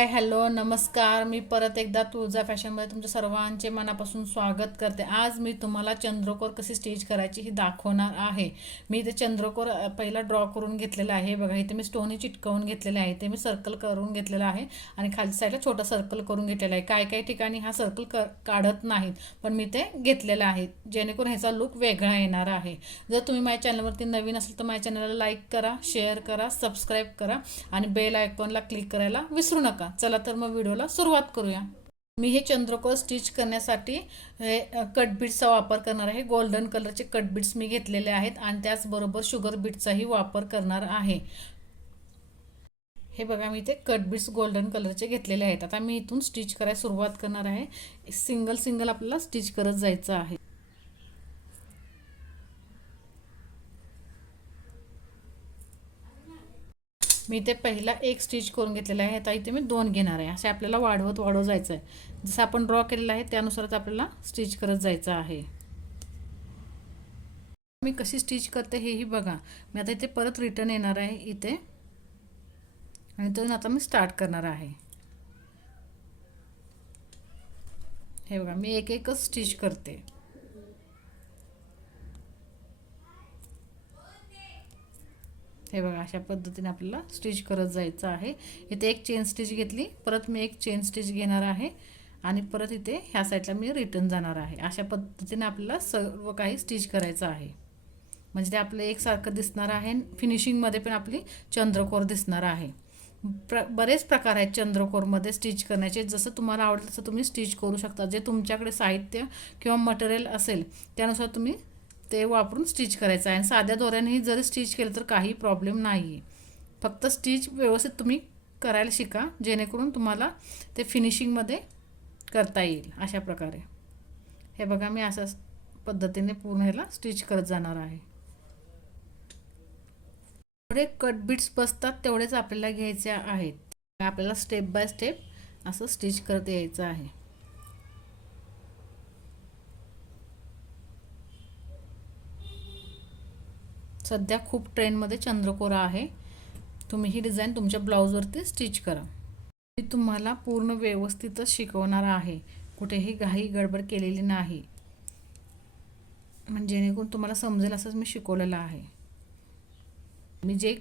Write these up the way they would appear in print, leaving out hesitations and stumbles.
Hi hello नमस्कार. मी परत एकदा तुळजा फॅशनमध्ये तुमच्या सर्वांचे मनापासून स्वागत करते. आज मी तुम्हाला चंद्रकोर कशी स्टिच करायची ही दाखवणार आहे. मी इथे चंद्रकोर पहिला ड्रॉ करून घेतलेला आहे. बघा इथे मी स्टोनी चिटकवून घेतलेले आहे. ते मी सर्कल करून घेतलेलं आहे आणि खाली साईडला छोटा सर्कल करून घेतलेला आहे. काही काही ठिकाणी हा सर्कल काढत नाहीत, पण मी ते घेतलेलं आहे जेणेकरून ह्याचा लुक वेगळा येणार आहे. जर तुम्ही माझ्या चॅनलवरती नवीन असेल तर माझ्या चॅनलला लाईक करा, शेअर करा, सबस्क्राईब करा आणि बेल आयकॉनला क्लिक करायला विसरू नका. चला तर मग व्हिडिओला सुरुवात करूया. मी हे चंद्रकोर स्टिच करण्यासाठी हे कट बीड्सचा वापर करणार आहे. गोल्डन कलरचे कट बीड्स मी घेतलेले आहेत आणि त्याचबरोबर शुगर बीड्सचाही वापर करणार आहे. हे बघा मी इथे कट बीड्स गोल्डन कलरचे घेतलेले आहेत. आता मी इथून स्टिच करायला सुरुवात करणार आहे. सिंगल सिंगल आपल्याला स्टिच करत जायचं आहे. मी इथे पहिला एक स्टिच करून घेतलेला आहे. आता इथे मी दोन घेणार आहे. असे आपल्याला वाढवत जायचं आहे. जसं आपण ड्रॉ केलेलं आहे त्यानुसारच आपल्याला स्टिच करत जायचं आहे. मी कशी स्टिच करते हेही बघा. मी आता इथे परत रिटर्न येणार आहे इथे आणि इथून आता मी स्टार्ट करणार आहे. हे बघा मी एक एकच स्टिच करते. हे बघा अशा पद्धतीने आपल्याला स्टिच करत जायचं आहे. इथे एक चेन स्टिच घेतली, परत मी एक चेन स्टिच घेणार आहे आणि परत इथे ह्या साईडला मी रिटर्न जाणार आहे. अशा पद्धतीने आपल्याला सर्व काही स्टिच करायचं आहे. म्हणजे ते आपलं एकसारखं दिसणार आहे. फिनिशिंगमध्ये पण आपली चंद्रकोर दिसणार आहे. बरेच प्रकार आहेत चंद्रकोरमध्ये स्टिच करण्याचे. जसं तुम्हाला आवडेल तसं तुम्ही स्टिच करू शकता. जे तुमच्याकडे साहित्य किंवा मटेरियल असेल त्यानुसार तुम्ही ते वापरून स्टिच करायचं आहे. आणि साध्या दोऱ्यानेही जरी स्टिच केलं तर काही प्रॉब्लेम नाही आहे. फक्त स्टिच व्यवस्थित तुम्ही करायला शिका जेणेकरून तुम्हाला ते फिनिशिंगमध्ये करता येईल. अशा प्रकारे हे बघा मी अशा पद्धतीने पूर्ण ह्याला स्टिच करत जाणार आहे. जेवढे कट बीट्स बसतात तेवढेच आपल्याला घ्यायचे आहेत. आपल्याला स्टेप बाय स्टेप असं स्टिच करत यायचं आहे. सध्या खूप ट्रेंडमध्ये चंद्रकोर आहे. तुम्ही ही डिझाईन तुमच्या ब्लाऊजवरती स्टिच करा. मी तुम्हाला पूर्ण व्यवस्थितच शिकवणार आहे. कुठेही घाई गडबड केलेली नाही. म्हणजे जेणेकरून तुम्हाला समजेल असंच मी शिकवलेलं आहे. मी जे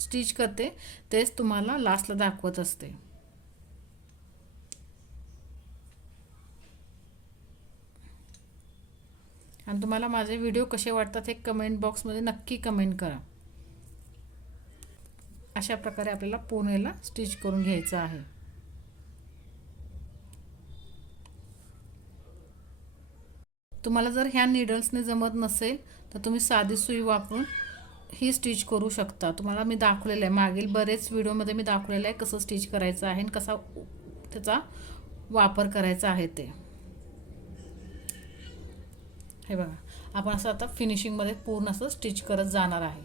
स्टिच करते तेच तुम्हाला लास्टला दाखवत असते. आणि तुम्हाला माझे व्हिडिओ कसे वाटतात हे कमेंट बॉक्समध्ये नक्की कमेंट करा. अशा प्रकारे आपल्याला पूर्णला स्टिच करून घ्यायचं आहे. तुम्हाला जर ह्या नीडल्सने जमत नसेल तर तुम्ही साधी सुई वापरून ही स्टिच करू शकता. तुम्हाला मी दाखवलेलं आहे मागील बरेच व्हिडिओमध्ये मी दाखवलेलं आहे कसं स्टिच करायचं आहे आणि कसा त्याचा वापर करायचा आहे ते. हे बघा आपण असं आता फिनिशिंगमध्ये पूर्ण असं स्टिच करत जाणार आहे.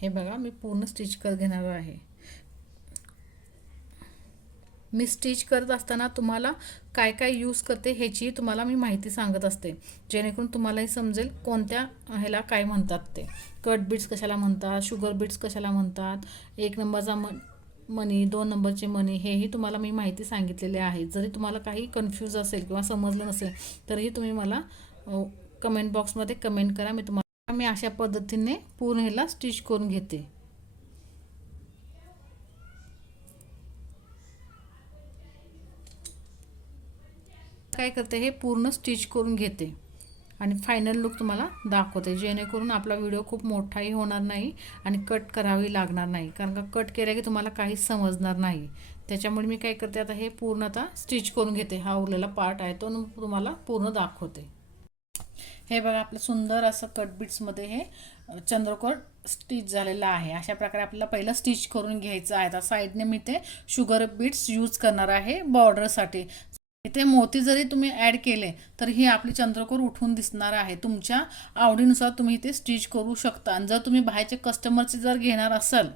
हे बघा मी पूर्ण स्टिच करत घेणार आहे. मी स्टिच करत असताना तुम्हाला काय काय यूज करते ह्याची तुम्हाला मी माहिती सांगत असते जेणेकरून तुम्हालाही समजेल कोणत्या ह्याला काय म्हणतात ते. कट बीड्स कशाला म्हणतात, शुगर बीड्स कशाला म्हणतात, एक नंबरचा मनी, दोन नंबरचे मनी, हेही तुम्हाला मी माहिती सांगितलेले आहे. जरी तुम्हाला काही कन्फ्यूज असेल किंवा समजलं नसेल तरीही तुम्ही मला कमेंट बॉक्समध्ये कमेंट करा. मी अशा पद्धतीने पूर्ण ह्याला स्टिच करून घेते. काय करते हे पूर्ण स्टिच करून घेते आणि फायनल लुक तुम्हाला दाखवते जेणेकरून आपला व्हिडिओ खूप मोठाही होणार नाही आणि कट करावी लागणार नाही. कारण का कट केलं की तुम्हाला काहीच समजणार नाही. त्याच्यामुळे मी काय करते आता हे पूर्ण आता स्टिच करून घेते. हा उरलेला पार्ट आहे तो तुम्हाला पूर्ण दाखवते. हे बघा आपलं सुंदर असं कट बीट्समध्ये हे चंद्रकोर स्टिच झालेलं आहे. अशा प्रकारे आपल्याला पहिलं स्टिच करून घ्यायचं आहे. आता साईडने मी ते शुगर बीट्स यूज करणार आहे बॉर्डरसाठी. इथे मोती जरी तुम्ही ॲड केले तर ही आपली चंद्रकोर उठून दिसणार आहे. तुमच्या आवडीनुसार तुम्ही इथे स्टिच करू शकता. आणि जर तुम्ही बाहेरचे कस्टमरचे जर घेणार असाल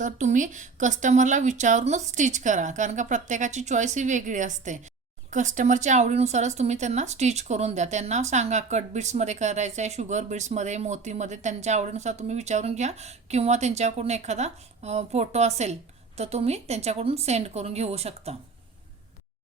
तर तुम्ही कस्टमरला विचारूनच स्टिच करा. कारण का प्रत्येकाची चॉईस ही वेगळी असते. कस्टमरच्या आवडीनुसारच तुम्ही त्यांना स्टिच करून द्या. त्यांना सांगा कट बीट्समध्ये करायचं आहे, शुगर बीट्समध्ये, मोतीमध्ये, त्यांच्या आवडीनुसार तुम्ही विचारून घ्या. किंवा त्यांच्याकडून एखादा फोटो असेल तर तुम्ही त्यांच्याकडून सेंड करून घेऊ शकता.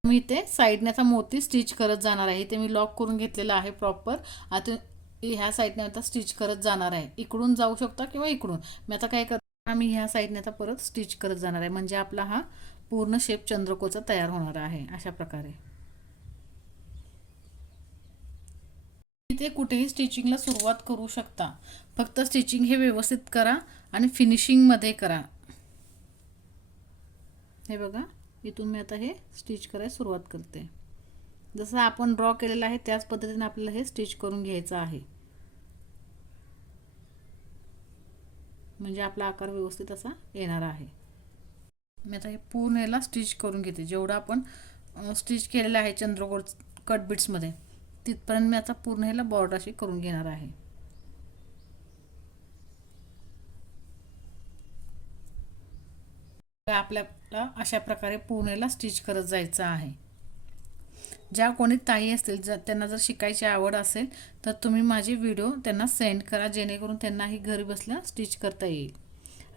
मी इथे साईडने आता मोती स्टिच करत जाणार आहे. इथे मी लॉक करून घेतलेला आहे प्रॉपर. आता ह्या साईडने आता स्टिच करत जाणार आहे. इकडून जाऊ शकता किंवा इकडून. मी आता काय करतो, मी ह्या साईडने आता परत स्टिच करत जाणार आहे, म्हणजे आपला हा पूर्ण शेप चंद्रकोरचा तयार होणार आहे. अशा प्रकारे इथे कुठेही स्टिचिंगला सुरुवात करू शकता. फक्त स्टिचिंग हे व्यवस्थित करा आणि फिनिशिंगमध्ये करा. हे बघा, इथून मी आता हे स्टिच करायला सुरुवात करते. जसं आपण ड्रॉ केलेलं आहे त्याच पद्धतीने आपल्याला हे स्टिच करून घ्यायचं आहे, म्हणजे आपला आकार व्यवस्थित असा येणार आहे. मी आता हे पूर्ण याला स्टिच करून घेते. जेवढं आपण स्टिच केलेलं आहे चंद्रकोर कट बीट्समध्ये तिथपर्यंत मी आता पूर्ण याला बॉर्डर अशी करून घेणार आहे. आपल्याला अशा प्रकारे पूर्णेला स्टिच करत जायचं आहे. ज्या कोणी ताई असतील त्यांना जर शिकायची आवड असेल तर तुम्ही माझे व्हिडिओ त्यांना सेंड करा, जेणेकरून त्यांनाही घरी बसल्या स्टिच करता येईल.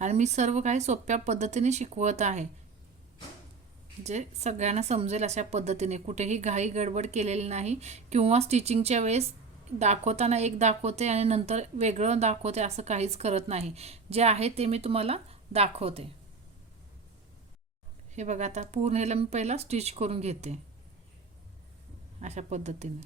आणि मी सर्व काही सोप्या पद्धतीने शिकवत आहे, जे सगळ्यांना समजेल अशा पद्धतीने. कुठेही घाई गडबड केलेली नाही, किंवा स्टिचिंगच्या वेळेस दाखवताना एक दाखवते आणि नंतर वेगळं दाखवते असं काहीच करत नाही. जे आहे ते मी तुम्हाला दाखवते. हे बघा, आता पूर्ण ह्याला मी पहिला स्टिच करून घेते अशा पद्धतीने.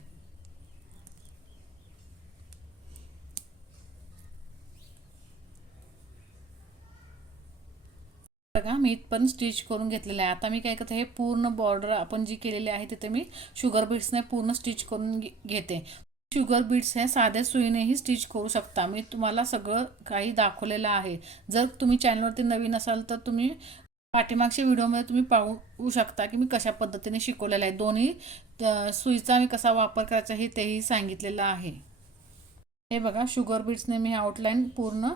बघा, मी इथपर्यंत स्टिच करून घेतलेलं आहे. आता मी काय करते, हे पूर्ण बॉर्डर आपण जी केलेली आहे तिथे मी शुगर बीड्सने पूर्ण स्टिच करून घेते. शुगर बीड्स हे साध्या सुईनेही स्टिच करू शकता. मी तुम्हाला सगळं काही दाखवलेलं आहे. जर तुम्ही चॅनलवरती नवीन असाल तर तुम्ही पाठीमागच्या व्हिडिओमध्ये तुम्ही पाहू शकता की मी कशा पद्धतीने शिकवलेलं आहे. दोन्ही सुईचा मी कसा वापर करायचा हे तेही सांगितलेलं आहे. हे बघा, शुगर बीड्सने मी आउटलाईन पूर्ण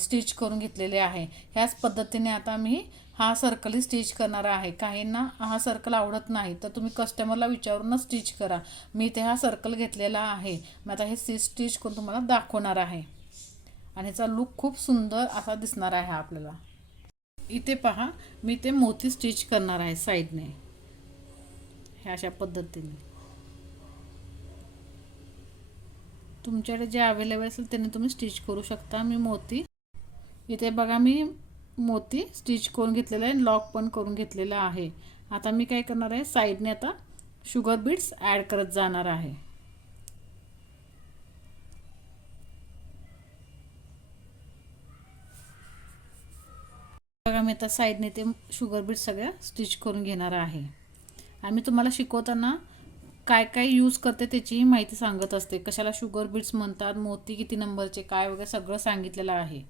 स्टिच करून घेतलेले आहे. ह्याच पद्धतीने आता मी हा सर्कलही स्टिच करणार आहे. काहींना हा सर्कल आवडत नाही तर तुम्ही कस्टमरला विचारूनच स्टिच करा. मी ते हा सर्कल घेतलेला आहे. मी आता हे स्टिच करून तुम्हाला दाखवणार आहे आणि ह्याचा लुक खूप सुंदर असा दिसणार आहे आपल्याला. इथे पहा, मी ते मोती स्टिच करणार आहे साईडने, ह्या अशा पद्धतीने. तुमच्याकडे जे अवेलेबल असेल त्याने तुम्ही स्टिच करू शकता. मी मोती इथे बघा, मी मोती स्टिच करून घेतलेला आहे, लॉक पण करून घेतलेला आहे. आता मी काय करणार आहे, साईडने आता शुगर बीड्स ॲड करत जाणार आहे. बघा, मी आता साईडने ते शुगर बीड्स सगळ्या स्टिच करून घेणार आहे. आणि तुम्हाला शिकवताना काय काय यूज करते त्याचीही माहिती सांगत असते. कशाला शुगर बीड्स म्हणतात, मोती किती नंबरचे, काय वगैरे सगळं सांगितलेलं आहे.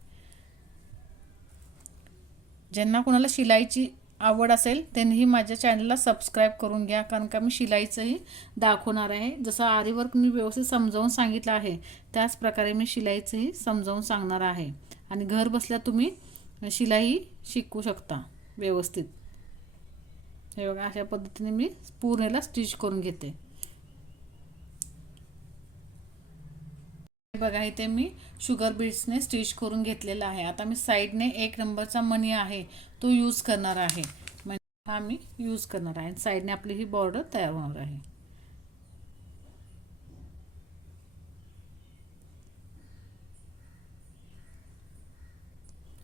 ज्यांना कोणाला शिलाईची आवड असेल त्यांनीही माझ्या चॅनलला सबस्क्राईब करून घ्या, कारण का मी शिलाईचंही दाखवणार आहे. जसं आरीवर्क मी व्यवस्थित समजावून सांगितलं आहे त्याच प्रकारे मी शिलाईचंही समजावून सांगणार आहे. आणि घर बसल्या तुम्ही शिलाई शिकू शकता व्यवस्थित. हे बघा, अशा पद्धतीने मी पूर्णला स्टिच करून घेते. बघा, इथे मी शुगर बीड्सने स्टिच करून घेतलेला आहे. आता मी साईडने 1 नंबरचा मणी आहे तो यूज करणार आहे, म्हणजे हा मी यूज करणार आहे. साईडने आपली ही बॉर्डर तयार होणार आहे.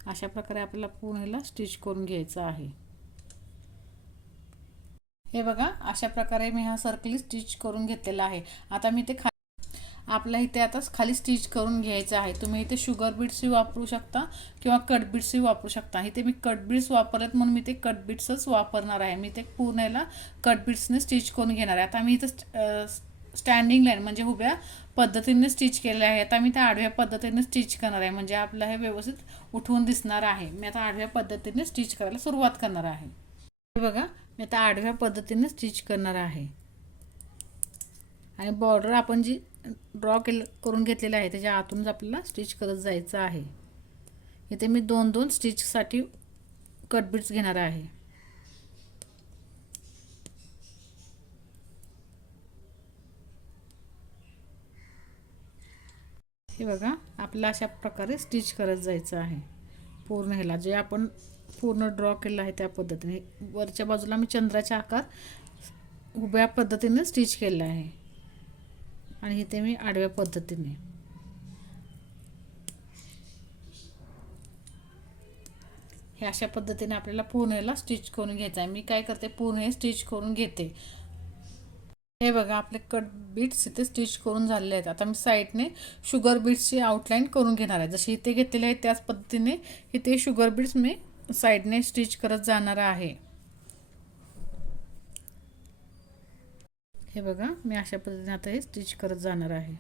अशा प्रकारे आपल्याला पूर्णला स्टिच करून घ्यायचं आहे. हे बघा, अशा प्रकारे मी हा सर्कल स्टिच करून घेतलेला आहे. आता मी ते आपल्या इथे आता खाली स्टिच करून घ्यायचं आहे. तुम्ही इथे शुगर बीड्सही वापरू शकता किंवा कट बीड्सही वापरू शकता. इथे मी कट बीड्स वापरत म्हणून मी ते कट बीड्सच वापरणार आहे. मी ते पूर्णला कट बीड्सने स्टिच करून घेणार आहे. आता मी इथं स्टँडिंग लाईन म्हणजे उभ्या पद्धतीने स्टिच केलेले आहे. आता मी त्या आडव्या पद्धतीने स्टिच करणार आहे, म्हणजे आपलं हे व्यवस्थित उठवून दिसणार आहे. मी आता आडव्या पद्धतीने स्टिच करायला सुरुवात करणार आहे. बघा, मी आता आडव्या पद्धतीने स्टिच करणार आहे. आणि बॉर्डर आपण जी ड्रॉ करून घेतलेलं आहे त्याच्या आतूनच आपल्याला स्टिच करत जायचं आहे. इथे मी 2-2 स्टिचसाठी कट बीड्स घेणार आहे. हे बघा, आपल्याला अशा प्रकारे स्टिच करत जायचं आहे पूर्ण ह्याला. जे आपण पूर्ण ड्रॉ केला आहे त्या पद्धतीने. वरच्या बाजूला मी चंद्राचा आकार उभ्या पद्धतीने स्टिच केला आहे आणि इथे मी आडव्या पद्धतीने. हे अशा पद्धतीने आपल्याला पूर्णला स्टिच करून घ्यायचं आहे. मी काय करते, पूर्ण स्टिच करून घेते. हे बघा आपले कट बीट्स इथे स्टिच करून झालेले आहेत. आता मी साईडने शुगर बीट्सची आउटलाईन करून घेणार आहे. जशी इथे घेतलेले आहे त्याच पद्धतीने इथे शुगर बीट्स मी साईडने स्टिच करत जाणार आहे. हे बघा मी अशा पद्धतीने आता हे स्टिच करत जाणार आहे.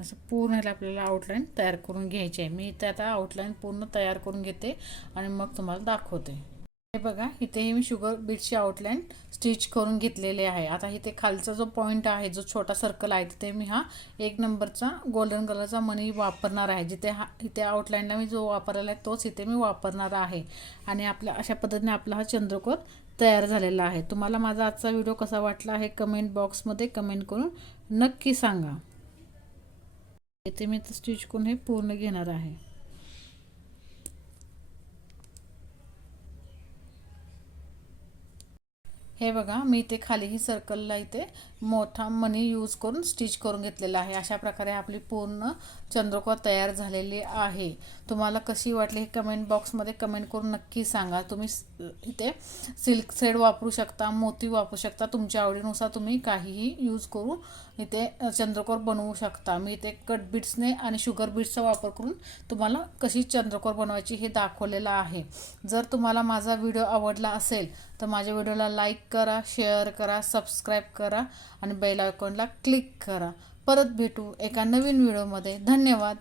असं पूर्ण ह्याला आपल्याला आउटलाईन तयार करून घ्यायची आहे. मी इथे आता आउटलाईन पूर्ण तयार करून घेते आणि मग तुम्हाला दाखवते. हे बघा इथे मी शुगर बीटची आउटलाईन स्टिच करून घेतलेले आहे. आता इथे खालचा जो पॉईंट आहे, जो छोटा सर्कल आहे, तिथे मी हा 1 नंबरचा गोल्डन कलरचा मणी वापरणार आहे. जिथे इथे आउटलाईनला मी जो वापरलेला आहे तोच इथे मी वापरणार आहे. आणि आपल्या अशा पद्धतीने आपला हा चंद्रकोर तयार झालेला आहे. तुम्हाला माझा आजचा व्हिडिओ कसा वाटला आहे कमेंट बॉक्समध्ये कमेंट करून नक्की सांगा. इथे मी स्टिच करून हे पूर्ण घेणार आहे. हे बघा मी इथे खाली ही सर्कलला इथे मोठा मणी यूज करून स्टिच करून घेतलेला आहे. अशा प्रकारे आपली पूर्ण चंद्रकोर तयार झालेली आहे. तुम्हाला कशी वाटली हे कमेंट बॉक्समध्ये कमेंट करून नक्की सांगा. तुम्ही इथे सिल्क थ्रेड वापरू शकता, मोती वापरू शकता, तुमच्या आवडीनुसार तुम्ही काहीही यूज करू इथे चंद्रकोर बनवू शकता. मी इथे कट बीट्सने आणि शुगर बीट्सचा वापर करून तुम्हाला कशी चंद्रकोर बनवायची हे दाखवलेलं आहे. जर तुम्हाला माझा व्हिडिओ आवडला असेल तर माझ्या व्हिडिओला लाईक करा, शेअर करा, सबस्क्राईब करा आणि बेल आयकॉनला क्लिक करा. परत भेटू एका नवीन व्हिडिओमध्ये. धन्यवाद.